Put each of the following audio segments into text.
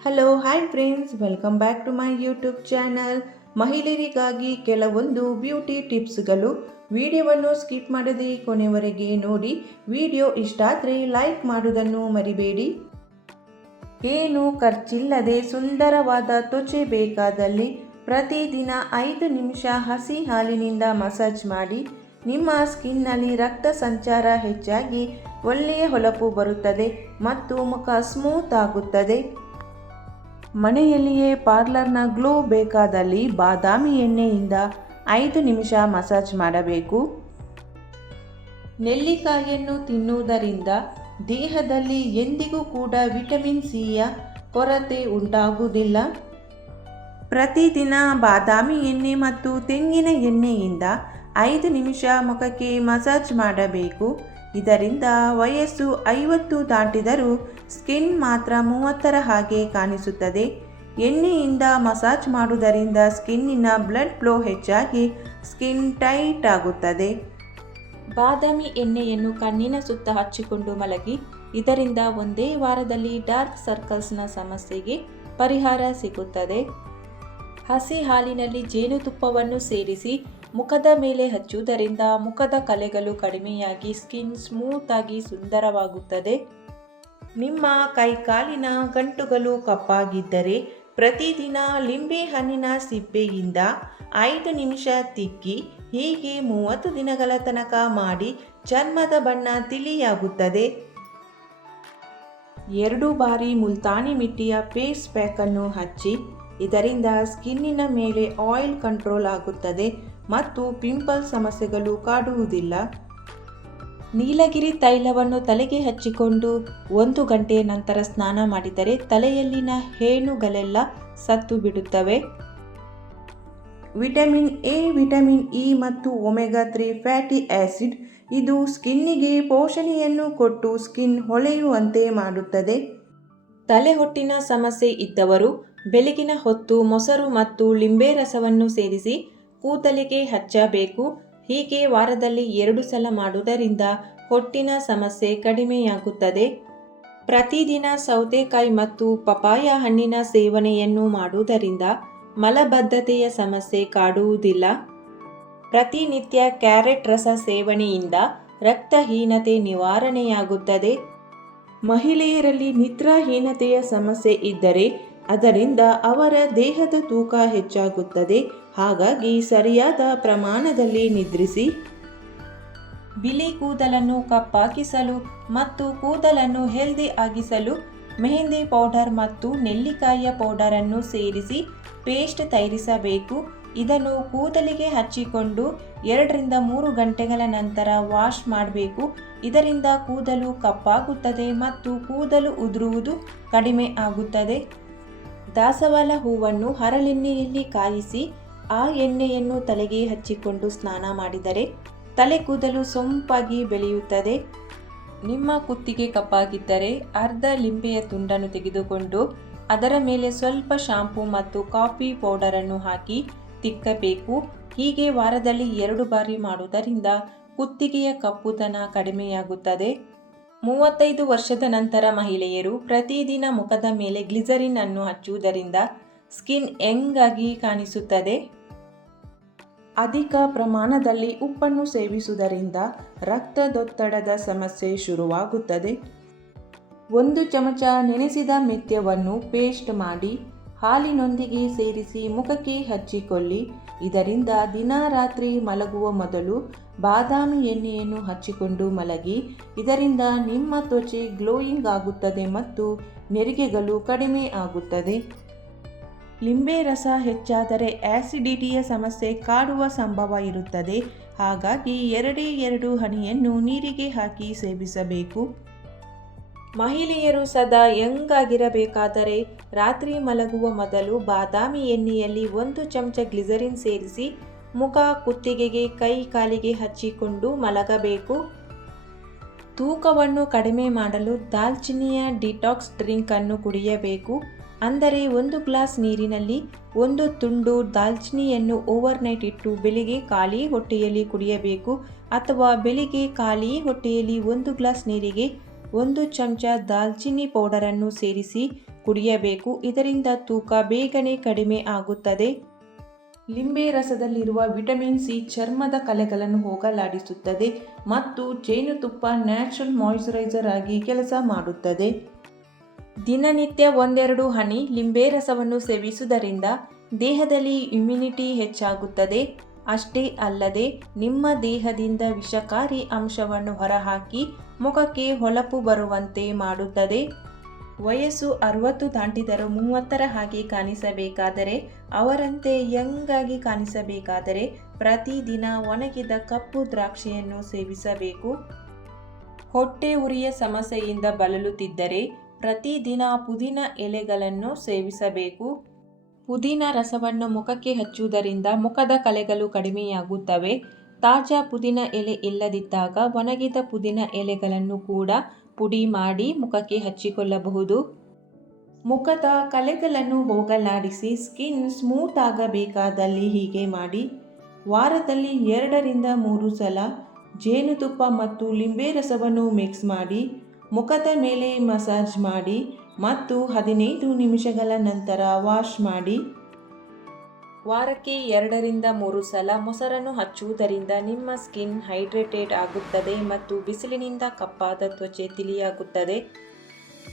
Hello hi friends, welcome back to my YouTube channel. ಮಹಿಳೆಯರಿಗಾಗಿ ಕೆಲವೊಂದು beauty ಟಿಪ್ಸ್ಗಳು. ವಿಡಿಯೋವನ್ನು skip ಮಾಡದೆ ಕೊನೆವರೆಗೆ ನೋಡಿ. ವಿಡಿಯೋ ಇಷ್ಟ ಆದರೆ ಲೈಕ್ ಮಾಡೋದನ್ನು ಮರಿಬೇಡಿ. ಏನು ಖರ್ಚಿಲ್ಲದೆ ಸುಂದರವಾದ ತ್ವಚೆ ಬೇಕಾದಲ್ಲಿ ಪ್ರತಿದಿನ 5 ನಿಮಿಷ ಹಸಿ ಹಾಲಿನಿಂದ ಮಸಾಜ್ ಮಾಡಿ. ನಿಮ್ಮ ಸ್ಕಿನ್ನಲ್ಲಿ ರಕ್ತ ಸಂಚಾರ ಹೆಚ್ಚಾಗಿ ಒಳ್ಳೆಯ ಹೊಳಪು ಬರುತ್ತದೆ ಮತ್ತು ಮುಖ ಸ್ಮೂತ್ ಆಗುತ್ತದೆ. ಮನೆಯಲ್ಲಿಯೇ ಪಾರ್ಲರ್ನ ಗ್ಲೋ ಬೇಕಾದಲ್ಲಿ ಬಾದಾಮಿ ಎಣ್ಣೆಯಿಂದ 5 ನಿಮಿಷ ಮಸಾಜ್ ಮಾಡಬೇಕು. ನೆಲ್ಲಿಕಾಯಿಯನ್ನು ತಿನ್ನುವುದರಿಂದ ದೇಹದಲ್ಲಿ ಎಂದಿಗೂ ಕೂಡ ವಿಟಮಿನ್ ಸಿಯ ಕೊರತೆ ಉಂಟಾಗುವುದಿಲ್ಲ. ಪ್ರತಿದಿನ ಬಾದಾಮಿ ಎಣ್ಣೆ ಮತ್ತು ತೆಂಗಿನ ಎಣ್ಣೆಯಿಂದ 5 ನಿಮಿಷ ಮುಖಕ್ಕೆ ಮಸಾಜ್ ಮಾಡಬೇಕು. ಇದರಿಂದ ವಯಸ್ಸು 50 ದಾಟಿದರೂ ಸ್ಕಿನ್ ಮಾತ್ರ 30ರ ಹಾಗೆ ಕಾಣಿಸುತ್ತದೆ. ಎಣ್ಣೆಯಿಂದ ಮಸಾಜ್ ಮಾಡುವುದರಿಂದ ಸ್ಕಿನ್ನಿನ ಬ್ಲಡ್ ಫ್ಲೋ ಹೆಚ್ಚಾಗಿ ಸ್ಕಿನ್ ಟೈಟ್ ಆಗುತ್ತದೆ. ಬಾದಾಮಿ ಎಣ್ಣೆಯನ್ನು ಕಣ್ಣಿನ ಸುತ್ತ ಹಚ್ಚಿಕೊಂಡು ಮಲಗಿ. ಇದರಿಂದ ಒಂದೇ ವಾರದಲ್ಲಿ ಡಾರ್ಕ್ ಸರ್ಕಲ್ಸ್ನ ಸಮಸ್ಯೆಗೆ ಪರಿಹಾರ ಸಿಗುತ್ತದೆ. ಹಸಿ ಹಾಲಿನಲ್ಲಿ ಜೇನುತುಪ್ಪವನ್ನು ಸೇರಿಸಿ ಮುಖದ ಮೇಲೆ ಹಚ್ಚುವುದರಿಂದ ಮುಖದ ಕಲೆಗಳು ಕಡಿಮೆಯಾಗಿ ಸ್ಕಿನ್ ಸ್ಮೂತ್ ಆಗಿ ಸುಂದರವಾಗುತ್ತದೆ. ನಿಮ್ಮ ಕೈಕಾಲಿನ ಗಂಟುಗಳು ಕಪ್ಪಾಗಿದ್ದರೆ ಪ್ರತಿದಿನ ಲಿಂಬೆ ಹಣ್ಣಿನ ಸಿಪ್ಪೆಯಿಂದ 5 ನಿಮಿಷ ತಿಕ್ಕಿ ಹೀಗೆ 30 ದಿನಗಳ ತನಕ ಮಾಡಿ ಚರ್ಮದ ಬಣ್ಣ ತಿಳಿಯಾಗುತ್ತದೆ. 2 ಬಾರಿ ಮುಲ್ತಾನಿ ಮಿಟ್ಟಿಯ ಫೇಸ್ ಪ್ಯಾಕನ್ನು ಹಚ್ಚಿ. ಇದರಿಂದ ಸ್ಕಿನ್ನಿನ ಮೇಲೆ ಆಯಿಲ್ ಕಂಟ್ರೋಲ್ ಆಗುತ್ತದೆ ಮತ್ತು ಪಿಂಪಲ್ ಸಮಸ್ಯೆಗಳು ಕಾಡುವುದಿಲ್ಲ. ನೀಲಗಿರಿ ತೈಲವನ್ನು ತಲೆಗೆ ಹಚ್ಚಿಕೊಂಡು 1 ಗಂಟೆ ನಂತರ ಸ್ನಾನ ಮಾಡಿದರೆ ತಲೆಯಲ್ಲಿನ ಹೇನುಗಳೆಲ್ಲ ಸತ್ತು ಬಿಡುತ್ತವೆ. ವಿಟಮಿನ್ ಎ, ವಿಟಮಿನ್ ಇ ಮತ್ತು ಒಮೆಗಾ 3 ಫ್ಯಾಟಿ ಆಸಿಡ್ ಇದು ಸ್ಕಿನ್ನಿಗೆ ಪೋಷಣೆಯನ್ನು ಕೊಟ್ಟು ಸ್ಕಿನ್ ಹೊಳೆಯುವಂತೆ ಮಾಡುತ್ತದೆ. ತಲೆಹೊಟ್ಟಿನ ಸಮಸ್ಯೆ ಇದ್ದವರು ಬೆಳಗಿನ ಹೊತ್ತು ಮೊಸರು ಮತ್ತು ಲಿಂಬೆ ರಸವನ್ನು ಸೇರಿಸಿ ಕೂದಲಿಗೆ ಹಚ್ಚಬೇಕು. ಹೀಗೆ ವಾರದಲ್ಲಿ 2 ಸಲ ಮಾಡುವುದರಿಂದ ಹೊಟ್ಟಿನ ಸಮಸ್ಯೆ ಕಡಿಮೆಯಾಗುತ್ತದೆ. ಪ್ರತಿದಿನ ಸೌತೆಕಾಯಿ ಮತ್ತು ಪಪಾಯ ಹಣ್ಣಿನ ಸೇವನೆಯನ್ನು ಮಾಡುವುದರಿಂದ ಮಲಬದ್ಧತೆಯ ಸಮಸ್ಯೆ ಕಾಡುವುದಿಲ್ಲ. ಪ್ರತಿನಿತ್ಯ ಕ್ಯಾರೆಟ್ ರಸ ಸೇವನೆಯಿಂದ ರಕ್ತಹೀನತೆ ನಿವಾರಣೆಯಾಗುತ್ತದೆ. ಮಹಿಳೆಯರಲ್ಲಿ ನಿದ್ರಾಹೀನತೆಯ ಸಮಸ್ಯೆ ಇದ್ದರೆ ಅದರಿಂದ ಅವರ ದೇಹದ ತೂಕ ಹೆಚ್ಚಾಗುತ್ತದೆ. ಹಾಗಾಗಿ ಸರಿಯಾದ ಪ್ರಮಾಣದಲ್ಲಿ ನಿದ್ರಿಸಿ. ಬಿಳಿ ಕೂದಲನ್ನು ಕಪ್ಪಾಗಿಸಲು ಮತ್ತು ಕೂದಲನ್ನು ಹೆಲ್ದಿ ಆಗಿಸಲು ಮೆಹಂದಿ ಪೌಡರ್ ಮತ್ತು ನೆಲ್ಲಿಕಾಯಿಯ ಪೌಡರನ್ನು ಸೇರಿಸಿ ಪೇಸ್ಟ್ ತಯಾರಿಸಬೇಕು. ಇದನ್ನು ಕೂದಲಿಗೆ ಹಚ್ಚಿಕೊಂಡು 2 ರಿಂದ 3 ಗಂಟೆಗಳ ನಂತರ ವಾಶ್ ಮಾಡಬೇಕು. ಇದರಿಂದ ಕೂದಲು ಕಪ್ಪಾಗುತ್ತದೆ ಮತ್ತು ಕೂದಲು ಉದುರುವುದು ಕಡಿಮೆ ಆಗುತ್ತದೆ. ದಾಸವಾಳ ಹೂವನ್ನು ಹರಳೆಣ್ಣೆಯಲ್ಲಿ ಕಾಯಿಸಿ ಆ ಎಣ್ಣೆಯನ್ನು ತಲೆಗೆ ಹಚ್ಚಿಕೊಂಡು ಸ್ನಾನ ಮಾಡಿದರೆ ತಲೆ ಕೂದಲು ಸೊಂಪಾಗಿ ಬೆಳೆಯುತ್ತದೆ. ನಿಮ್ಮ ಕುತ್ತಿಗೆ ಕಪ್ಪಾಗಿದ್ದರೆ ಅರ್ಧ ಲಿಂಬೆಯ ತುಂಡನ್ನು ತೆಗೆದುಕೊಂಡು ಅದರ ಮೇಲೆ ಸ್ವಲ್ಪ ಶಾಂಪೂ ಮತ್ತು ಕಾಫಿ ಪೌಡರನ್ನು ಹಾಕಿ ತಿಕ್ಕಬೇಕು. ಹೀಗೆ ವಾರದಲ್ಲಿ 2 ಬಾರಿ ಮಾಡುವುದರಿಂದ ಕುತ್ತಿಗೆಯ ಕಪ್ಪುತನ ಕಡಿಮೆಯಾಗುತ್ತದೆ. 35 ವರ್ಷದ ನಂತರ ಮಹಿಳೆಯರು ಪ್ರತಿದಿನ ಮುಖದ ಮೇಲೆ ಗ್ಲಿಸರಿನ್ ಅನ್ನು ಹಚ್ಚುವುದರಿಂದ ಸ್ಕಿನ್ ಯಂಗ್ ಆಗಿ ಕಾಣಿಸುತ್ತದೆ. ಅಧಿಕ ಪ್ರಮಾಣದಲ್ಲಿ ಉಪ್ಪನ್ನು ಸೇವಿಸುವುದರಿಂದ ರಕ್ತದೊತ್ತಡದ ಸಮಸ್ಯೆ ಶುರುವಾಗುತ್ತದೆ. 1 ಚಮಚ ನೆನೆಸಿದ ಮೆಂತ್ಯವನ್ನು ಪೇಸ್ಟ್ ಮಾಡಿ ಹಾಲಿನೊಂದಿಗೆ ಸೇರಿಸಿ ಮುಖಕ್ಕೆ ಹಚ್ಚಿಕೊಳ್ಳಿ. ಇದರಿಂದ ದಿನ ರಾತ್ರಿ ಮಲಗುವ ಮೊದಲು ಬಾದಾಮಿ ಎಣ್ಣೆಯನ್ನು ಹಚ್ಚಿಕೊಂಡು ಮಲಗಿ. ಇದರಿಂದ ನಿಮ್ಮ ತ್ವಚೆ ಗ್ಲೋಯಿಂಗ್ ಆಗುತ್ತದೆ ಮತ್ತು ನೆರಿಗೆಗಳು ಕಡಿಮೆ ಆಗುತ್ತದೆ. ಲಿಂಬೆ ರಸ ಹೆಚ್ಚಾದರೆ ಆಸಿಡಿಟಿಯ ಸಮಸ್ಯೆ ಕಾಡುವ ಸಂಭವ ಇರುತ್ತದೆ. ಹಾಗಾಗಿ 2 ಹನಿಯನ್ನು ನೀರಿಗೆ ಹಾಕಿ ಸೇವಿಸಬೇಕು. ಮಹಿಳೆಯರು ಸದಾ ಯಂಗ್ ಆಗಿರಬೇಕಾದರೆ ರಾತ್ರಿ ಮಲಗುವ ಮೊದಲು ಬಾದಾಮಿ ಎಣ್ಣೆಯಲ್ಲಿ 1 ಚಮಚ ಗ್ಲಿಸರಿನ್ ಸೇರಿಸಿ ಮುಖ, ಕುತ್ತಿಗೆಗೆ, ಕೈ ಕಾಲಿಗೆ ಹಚ್ಚಿಕೊಂಡು ಮಲಗಬೇಕು. ತೂಕವನ್ನು ಕಡಿಮೆ ಮಾಡಲು ದಾಲ್ಚಿನ್ನಿಯ ಡಿಟಾಕ್ಸ್ ಡ್ರಿಂಕ್ ಅನ್ನು ಕುಡಿಯಬೇಕು. ಅಂದರೆ 1 ಗ್ಲಾಸ್ ನೀರಿನಲ್ಲಿ 1 ತುಂಡು ದಾಲ್ಚಿನ್ನಿಯನ್ನು ಓವರ್ನೈಟ್ ಇಟ್ಟು ಬೆಳಿಗ್ಗೆ ಖಾಲಿ ಹೊಟ್ಟೆಯಲ್ಲಿ ಕುಡಿಯಬೇಕು. ಅಥವಾ ಬೆಳಿಗ್ಗೆ ಖಾಲಿ ಹೊಟ್ಟೆಯಲ್ಲಿ 1 ಗ್ಲಾಸ್ ನೀರಿಗೆ 1 ಚಮಚ ದಾಲ್ಚಿನ್ನಿ ಪೌಡರನ್ನು ಸೇರಿಸಿ ಕುಡಿಯಬೇಕು. ಇದರಿಂದ ತೂಕ ಬೇಗನೆ ಕಡಿಮೆ ಆಗುತ್ತದೆ. ಲಿಂಬೆ ರಸದಲ್ಲಿರುವ ವಿಟಮಿನ್ ಸಿ ಚರ್ಮದ ಕಲೆಗಳನ್ನು ಹೋಗಲಾಡಿಸುತ್ತದೆ ಮತ್ತು ಜೇನುತುಪ್ಪ ನ್ಯಾಚುರಲ್ ಮಾಯಿಶ್ಚರೈಸರ್ ಆಗಿ ಕೆಲಸ ಮಾಡುತ್ತದೆ. ದಿನನಿತ್ಯ 1-2 ಹನಿ ಲಿಂಬೆ ರಸವನ್ನು ಸೇವಿಸುವುದರಿಂದ ದೇಹದಲ್ಲಿ ಇಮ್ಯುನಿಟಿ ಹೆಚ್ಚಾಗುತ್ತದೆ. ಅಷ್ಟೇ ಅಲ್ಲದೆ ನಿಮ್ಮ ದೇಹದಿಂದ ವಿಷಕಾರಿ ಅಂಶವನ್ನು ಹೊರಹಾಕಿ ಮುಖಕ್ಕೆ ಹೊಳಪು ಬರುವಂತೆ ಮಾಡುತ್ತದೆ. ವಯಸ್ಸು 60 ದಾಟಿದರೂ 30ರ ಹಾಗೆ ಕಾಣಿಸಬೇಕಾದರೆ, ಅವರಂತೆ ಯಂಗ್ ಆಗಿ ಕಾಣಿಸಬೇಕಾದರೆ ಪ್ರತಿದಿನ ಒಣಗಿದ ಕಪ್ಪು ದ್ರಾಕ್ಷಿಯನ್ನು ಸೇವಿಸಬೇಕು. ಹೊಟ್ಟೆ ಉರಿಯ ಸಮಸ್ಯೆಯಿಂದ ಬಳಲುತ್ತಿದ್ದರೆ ಪ್ರತಿದಿನ ಪುದೀನ ಎಲೆಗಳನ್ನು ಸೇವಿಸಬೇಕು. ಪುದೀನ ರಸವನ್ನು ಮುಖಕ್ಕೆ ಹಚ್ಚುವುದರಿಂದ ಮುಖದ ಕಲೆಗಳು ಕಡಿಮೆಯಾಗುತ್ತವೆ. ತಾಜಾ ಪುದೀನ ಎಲೆ ಇಲ್ಲದಿದ್ದಾಗ ಒಣಗಿದ ಪುದೀನ ಎಲೆಗಳನ್ನು ಕೂಡ ಪುಡಿ ಮಾಡಿ ಮುಖಕ್ಕೆ ಹಚ್ಚಿಕೊಳ್ಳಬಹುದು. ಮುಖದ ಕಲೆಗಳನ್ನು ಹೋಗಲಾಡಿಸಿ ಸ್ಕಿನ್ ಸ್ಮೂತ್ ಆಗಬೇಕಾದಲ್ಲಿ ಹೀಗೆ ಮಾಡಿ. ವಾರದಲ್ಲಿ 2-3 ಸಲ ಜೇನುತುಪ್ಪ ಮತ್ತು ಲಿಂಬೆ ರಸವನ್ನು ಮಿಕ್ಸ್ ಮಾಡಿ ಮುಖದ ಮೇಲೆ ಮಸಾಜ್ ಮಾಡಿ ಮತ್ತು 15 ನಿಮಿಷಗಳ ನಂತರ ವಾಶ್ ಮಾಡಿ. ವಾರಕ್ಕೆ 2-3 ಸಲ ಮೊಸರನ್ನು ಹಚ್ಚುವುದರಿಂದ ನಿಮ್ಮ ಸ್ಕಿನ್ ಹೈಡ್ರೇಟೆಡ್ ಆಗುತ್ತದೆ ಮತ್ತು ಬಿಸಿಲಿನಿಂದ ಕಪ್ಪಾದ ತ್ವಚೆ ತಿಳಿಯಾಗುತ್ತದೆ.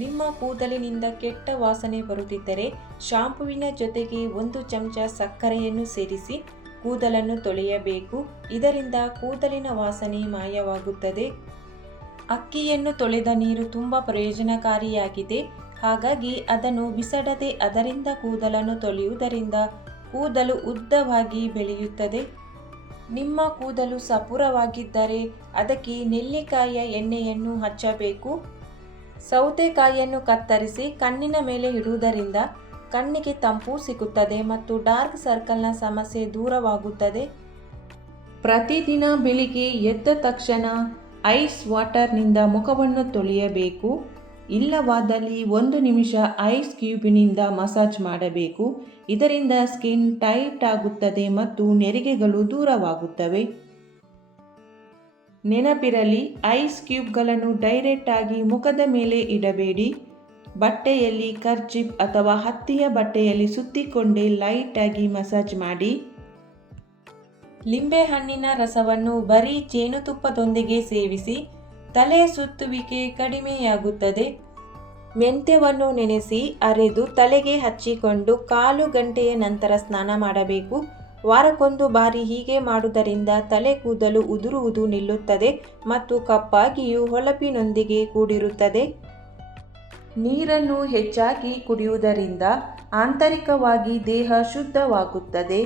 ನಿಮ್ಮ ಕೂದಲಿನಿಂದ ಕೆಟ್ಟ ವಾಸನೆ ಬರುತ್ತಿದ್ದರೆ ಶಾಂಪುವಿನ ಜೊತೆಗೆ 1 ಚಮಚ ಸಕ್ಕರೆಯನ್ನು ಸೇರಿಸಿ ಕೂದಲನ್ನು ತೊಳೆಯಬೇಕು. ಇದರಿಂದ ಕೂದಲಿನ ವಾಸನೆ ಮಾಯವಾಗುತ್ತದೆ. ಅಕ್ಕಿಯನ್ನು ತೊಳೆದ ನೀರು ತುಂಬ ಪ್ರಯೋಜನಕಾರಿಯಾಗಿದೆ. ಹಾಗಾಗಿ ಅದನ್ನು ಬಿಸಾಡದೆ ಅದರಿಂದ ಕೂದಲನ್ನು ತೊಳೆಯುವುದರಿಂದ ಕೂದಲು ಉದ್ದವಾಗಿ ಬೆಳೆಯುತ್ತದೆ. ನಿಮ್ಮ ಕೂದಲು ಸಪೂರವಾಗಿದ್ದರೆ ಅದಕ್ಕೆ ನೆಲ್ಲಿಕಾಯಿಯ ಎಣ್ಣೆಯನ್ನು ಹಚ್ಚಬೇಕು. ಸೌತೆಕಾಯಿಯನ್ನು ಕತ್ತರಿಸಿ ಕಣ್ಣಿನ ಮೇಲೆ ಇಡುವುದರಿಂದ ಕಣ್ಣಿಗೆ ತಂಪು ಸಿಗುತ್ತದೆ ಮತ್ತು ಡಾರ್ಕ್ ಸರ್ಕಲ್ನ ಸಮಸ್ಯೆ ದೂರವಾಗುತ್ತದೆ. ಪ್ರತಿದಿನ ಬೆಳಿಗ್ಗೆ ಎದ್ದ ತಕ್ಷಣ ಐಸ್ ವಾಟರ್ನಿಂದ ಮುಖವನ್ನು ತೊಳೆಯಬೇಕು. ಇಲ್ಲವಾದಲ್ಲಿ 1 ನಿಮಿಷ ಐಸ್ ಕ್ಯೂಬಿನಿಂದ ಮಸಾಜ್ ಮಾಡಬೇಕು. ಇದರಿಂದ ಸ್ಕಿನ್ ಟೈಟ್ ಆಗುತ್ತದೆ ಮತ್ತು ನೆರಿಗೆಗಳು ದೂರವಾಗುತ್ತವೆ. ನೆನಪಿರಲಿ, ಐಸ್ ಕ್ಯೂಬ್ಗಳನ್ನು ಡೈರೆಕ್ಟ್ ಆಗಿ ಮುಖದ ಮೇಲೆ ಇಡಬೇಡಿ. ಬಟ್ಟೆಯಲ್ಲಿ ಕರ್ಚಿಪ್ ಅಥವಾ ಹತ್ತಿಯ ಬಟ್ಟೆಯಲ್ಲಿ ಸುತ್ತಿಕೊಂಡೇ ಲೈಟ್ ಆಗಿ ಮಸಾಜ್ ಮಾಡಿ. ಲಿಂಬೆಹಣ್ಣಿನ ರಸವನ್ನು ಬರೀ ಜೇನುತುಪ್ಪದೊಂದಿಗೆ ಸೇವಿಸಿ ತಲೆಯ ಸುತ್ತುವಿಕೆ ಕಡಿಮೆಯಾಗುತ್ತದೆ. ಮೆಂತ್ಯವನ್ನು ನೆನೆಸಿ ಅರೆದು ತಲೆಗೆ ಹಚ್ಚಿಕೊಂಡು 1/4 ಗಂಟೆಯ ನಂತರ ಸ್ನಾನ ಮಾಡಬೇಕು. ವಾರಕ್ಕೊಂದು ಬಾರಿ ಹೀಗೆ ಮಾಡುವುದರಿಂದ ತಲೆ ಕೂದಲು ಉದುರುವುದು ನಿಲ್ಲುತ್ತದೆ ಮತ್ತು ಕಪ್ಪಾಗಿಯೂ ಹೊಳಪಿನೊಂದಿಗೆ ಕೂಡಿರುತ್ತದೆ. ನೀರನ್ನು ಹೆಚ್ಚಾಗಿ ಕುಡಿಯುವುದರಿಂದ ಆಂತರಿಕವಾಗಿ ದೇಹ ಶುದ್ಧವಾಗುತ್ತದೆ.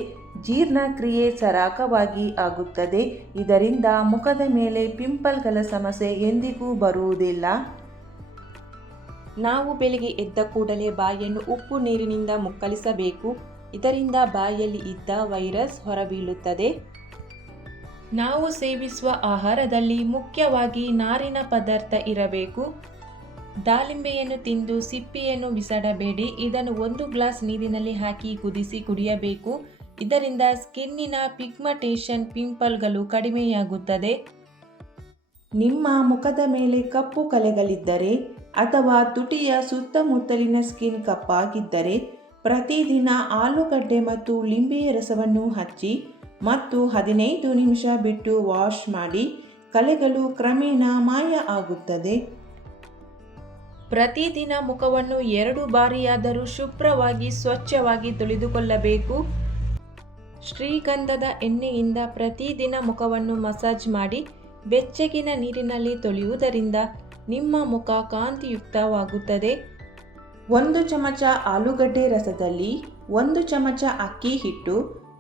ಜೀರ್ಣಕ್ರಿಯೆ ಸರಾಗವಾಗಿ ಆಗುತ್ತದೆ. ಇದರಿಂದ ಮುಖದ ಮೇಲೆ ಪಿಂಪಲ್ಗಳ ಸಮಸ್ಯೆ ಎಂದಿಗೂ ಬರುವುದಿಲ್ಲ. ನಾವು ಬೆಳಿಗ್ಗೆ ಎದ್ದ ಕೂಡಲೇ ಬಾಯನ್ನು ಉಪ್ಪು ನೀರಿನಿಂದ ಮುಕ್ಕಳಿಸಬೇಕು. ಇದರಿಂದ ಬಾಯಲ್ಲಿ ಇದ್ದ ವೈರಸ್ ಹೊರಬೀಳುತ್ತದೆ. ನಾವು ಸೇವಿಸುವ ಆಹಾರದಲ್ಲಿ ಮುಖ್ಯವಾಗಿ ನಾರಿನ ಪದಾರ್ಥ ಇರಬೇಕು. ದಾಳಿಂಬೆಯನ್ನು ತಿಂದು ಸಿಪ್ಪೆಯನ್ನು ಬಿಸಾಡಬೇಡಿ. ಇದನ್ನು 1 ಗ್ಲಾಸ್ ನೀರಿನಲ್ಲಿ ಹಾಕಿ ಕುದಿಸಿ ಕುಡಿಯಬೇಕು. ಇದರಿಂದ ಸ್ಕಿನ್ನಿನ ಪಿಗ್ಮೆಂಟೇಷನ್ ಪಿಂಪಲ್ಗಳು ಕಡಿಮೆಯಾಗುತ್ತದೆ. ನಿಮ್ಮ ಮುಖದ ಮೇಲೆ ಕಪ್ಪು ಕಲೆಗಳಿದ್ದರೆ ಅಥವಾ ತುಟಿಯ ಸುತ್ತಮುತ್ತಲಿನ ಸ್ಕಿನ್ ಕಪ್ಪಾಗಿದ್ದರೆ ಪ್ರತಿದಿನ ಆಲೂಗಡ್ಡೆ ಮತ್ತು ಲಿಂಬೆಯ ರಸವನ್ನು ಹಚ್ಚಿ ಮತ್ತು 15 ನಿಮಿಷ ಬಿಟ್ಟು ವಾಶ್ ಮಾಡಿ. ಕಲೆಗಳು ಕ್ರಮೇಣ ಮಾಯ ಆಗುತ್ತದೆ. ಪ್ರತಿದಿನ ಮುಖವನ್ನು 2 ಬಾರಿಯಾದರೂ ಶುಭ್ರವಾಗಿ ಸ್ವಚ್ಛವಾಗಿ ತೊಳೆದುಕೊಳ್ಳಬೇಕು. ಶ್ರೀಗಂಧದ ಎಣ್ಣೆಯಿಂದ ಪ್ರತಿದಿನ ಮುಖವನ್ನು ಮಸಾಜ್ ಮಾಡಿ ಬೆಚ್ಚಗಿನ ನೀರಿನಲ್ಲಿ ತೊಳೆಯುವುದರಿಂದ ನಿಮ್ಮ ಮುಖ ಕಾಂತಿಯುಕ್ತವಾಗುತ್ತದೆ. 1 ಚಮಚ ಆಲೂಗಡ್ಡೆ ರಸದಲ್ಲಿ 1 ಚಮಚ ಅಕ್ಕಿ ಹಿಟ್ಟು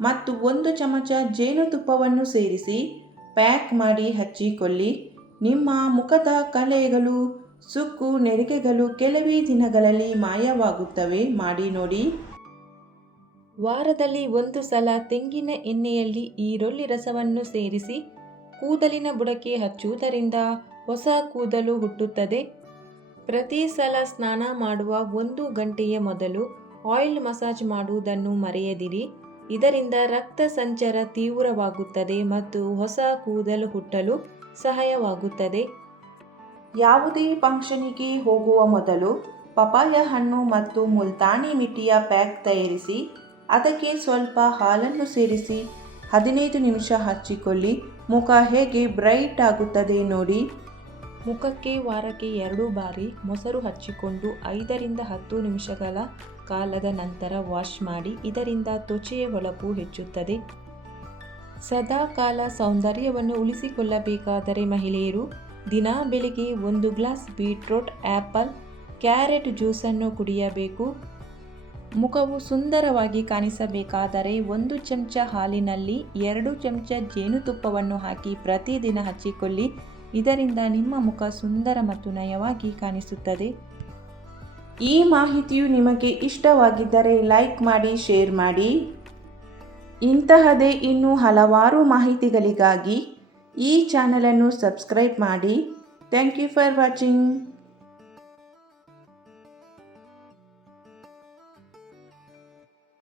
ಮತ್ತು 1 ಚಮಚ ಜೇನುತುಪ್ಪವನ್ನು ಸೇರಿಸಿ ಪ್ಯಾಕ್ ಮಾಡಿ ಹಚ್ಚಿಕೊಳ್ಳಿ. ನಿಮ್ಮ ಮುಖದ ಕಲೆಗಳು, ಸುಕ್ಕು, ನೆರಿಗೆಗಳು ಕೆಲವೇ ದಿನಗಳಲ್ಲಿ ಮಾಯವಾಗುತ್ತವೆ. ಮಾಡಿ ನೋಡಿ. ವಾರದಲ್ಲಿ 1 ಸಲ ತೆಂಗಿನ ಎಣ್ಣೆಯಲ್ಲಿ ಈರುಳ್ಳಿ ರಸವನ್ನು ಸೇರಿಸಿ ಕೂದಲಿನ ಬುಡಕ್ಕೆ ಹಚ್ಚುವುದರಿಂದ ಹೊಸ ಕೂದಲು ಹುಟ್ಟುತ್ತದೆ. ಪ್ರತಿ ಸಲ ಸ್ನಾನ ಮಾಡುವ 1 ಗಂಟೆಯ ಮೊದಲು ಆಯಿಲ್ ಮಸಾಜ್ ಮಾಡುವುದನ್ನು ಮರೆಯದಿರಿ. ಇದರಿಂದ ರಕ್ತ ಸಂಚಾರ ತೀವ್ರವಾಗುತ್ತದೆ ಮತ್ತು ಹೊಸ ಕೂದಲು ಹುಟ್ಟಲು ಸಹಾಯವಾಗುತ್ತದೆ. ಯಾವುದೇ ಫಂಕ್ಷನಿಗೆ ಹೋಗುವ ಮೊದಲು ಪಪಾಯ ಹಣ್ಣು ಮತ್ತು ಮುಲ್ತಾನಿ ಮಿಟ್ಟಿಯ ಪ್ಯಾಕ್ ತಯಾರಿಸಿ ಅದಕ್ಕೆ ಸ್ವಲ್ಪ ಹಾಲನ್ನು ಸೇರಿಸಿ 15 ನಿಮಿಷ ಹಚ್ಚಿಕೊಳ್ಳಿ. ಮುಖ ಹೇಗೆ ಬ್ರೈಟ್ ಆಗುತ್ತದೆ ನೋಡಿ. ಮುಖಕ್ಕೆ ವಾರಕ್ಕೆ 2 ಬಾರಿ ಮೊಸರು ಹಚ್ಚಿಕೊಂಡು 5 ರಿಂದ 10 ನಿಮಿಷಗಳ ಕಾಲದ ನಂತರ ವಾಶ್ ಮಾಡಿ. ಇದರಿಂದ ತ್ವಚೆಯ ಹೊಳಪು ಹೆಚ್ಚುತ್ತದೆ. ಸದಾ ಕಾಲ ಸೌಂದರ್ಯವನ್ನು ಉಳಿಸಿಕೊಳ್ಳಬೇಕಾದರೆ ಮಹಿಳೆಯರು ದಿನ ಬೆಳಿಗ್ಗೆ 1 ಗ್ಲಾಸ್ ಬೀಟ್ರೂಟ್, ಆ್ಯಪಲ್, ಕ್ಯಾರೆಟ್ ಜ್ಯೂಸನ್ನು ಕುಡಿಯಬೇಕು. ಮುಖವು ಸುಂದರವಾಗಿ ಕಾಣಿಸಬೇಕಾದರೆ 1 ಚಮಚ ಹಾಲಿನಲ್ಲಿ 2 ಚಮಚ ಜೇನುತುಪ್ಪವನ್ನು ಹಾಕಿ ಪ್ರತಿದಿನ ಹಚ್ಚಿಕೊಳ್ಳಿ. ಇದರಿಂದ ನಿಮ್ಮ ಮುಖ ಸುಂದರ ಮತ್ತು ನಯವಾಗಿ ಕಾಣಿಸುತ್ತದೆ. ಈ ಮಾಹಿತಿಯು ನಿಮಗೆ ಇಷ್ಟವಾಗಿದ್ದರೆ ಲೈಕ್ ಮಾಡಿ, ಶೇರ್ ಮಾಡಿ. ಇಂತಹದೇ ಇನ್ನೂ ಹಲವಾರು ಮಾಹಿತಿಗಳಿಗಾಗಿ ಈ ಚಾನಲನ್ನು ಸಬ್ಸ್ಕ್ರೈಬ್ ಮಾಡಿ. Thank you for watching.